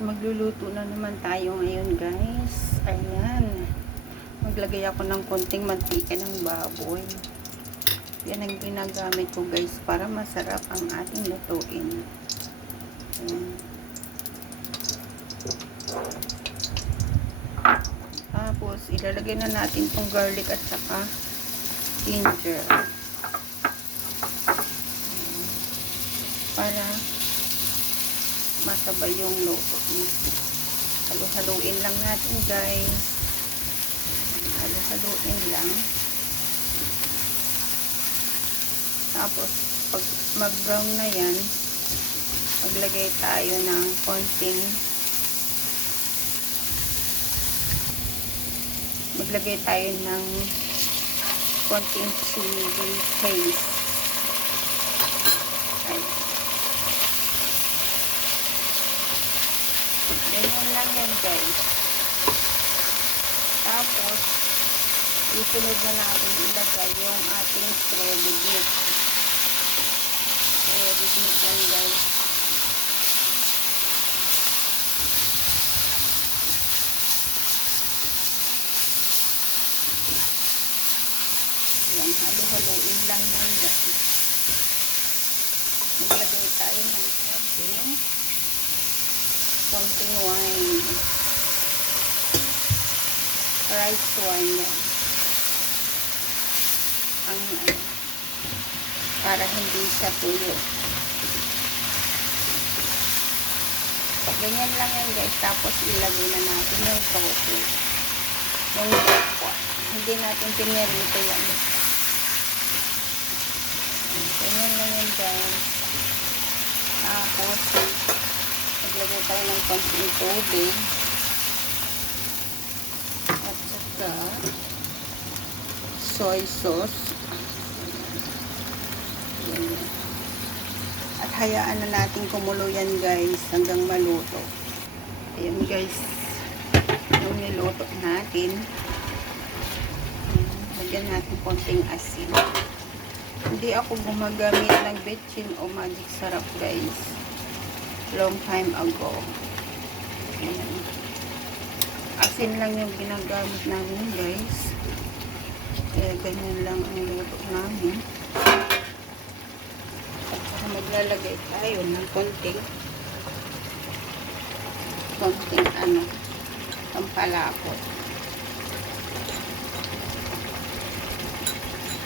magluluto na naman tayo ngayon guys. Ayan. Maglagay ako ng konting mantika ng baboy. Yan ang ginagamit ko guys para masarap ang ating lutuin. Ayan. Tapos ilalagay na natin tong garlic at saka ginger. Ayan. Para masabay yung luto. Halo-haluin lang natin guys. Halo-haluin lang. Tapos pag mag-brown na yan, maglagay tayo ng konting chili paste. Ganyan lang yan guys. Tapos isunod na natin ilagay yung ating shredded meat. Shredded meat yan guys. Yan, halo-haloin lang yan guys. Maglagay tayo ng konting wine. Rice wine yan. Para hindi siya tuyo. Ganyan lang yan guys. Tapos ilagay na natin yung tofu. Yung tofu. Hindi natin pinirito yan. Ganyan lang yan guys. Tapos maglagay tayo ng konting tubig. At saka soy sauce. Ganyan. At hayaan na natin kumulo yan guys hanggang maluto. Ayan guys. Yung niluto natin. Lagyan natin konting asin. Hindi ako gumagamit ng betchin o magic sarap guys. Long time ago. Ayan. Asin lang yung ginagamit namin guys. Kaya ganyan lang ang luto namin. At saka maglalagay tayo ng konting pampalapot.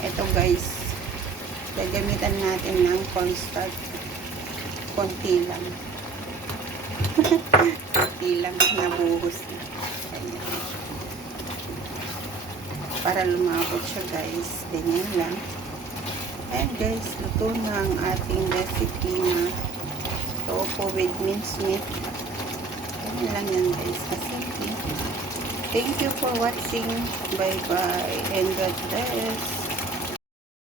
Ito guys, gagamitan natin ng cornstarch. Konti lang. Konti lang, nabuhos na. Ayan. Para lumapot siya guys. Ganyan lang. Ayan guys, luto na ang ating recipe na tofu with minced meat. Ganyan lang yan guys. Kasi thank you for watching. Bye bye and God bless.